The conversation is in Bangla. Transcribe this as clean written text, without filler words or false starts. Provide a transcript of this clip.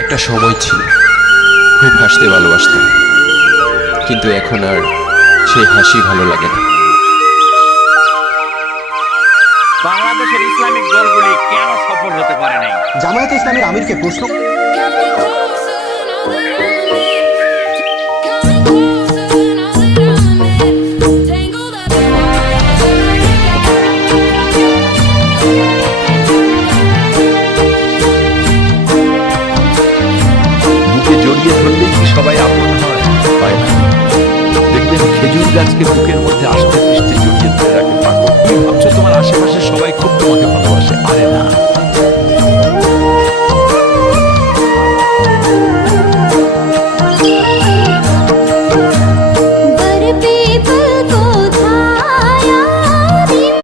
একটা সময় ছিল খুব হাসতে ভালোবাসতাম, কিন্তু এখন আর সেই হাসি ভালো লাগে না। বাংলাদেশের ইসলামিক দলগুলি কেন সফল হতে পারে নাই? জামায়াতে ইসলামীর আমিরকে প্রশ্ন বুকে জড়িয়ে ধরলেই কি সবাই আপন হয়? হয় না। দেখবেন খেজুর গাছকে বুকের মধ্যে আসতে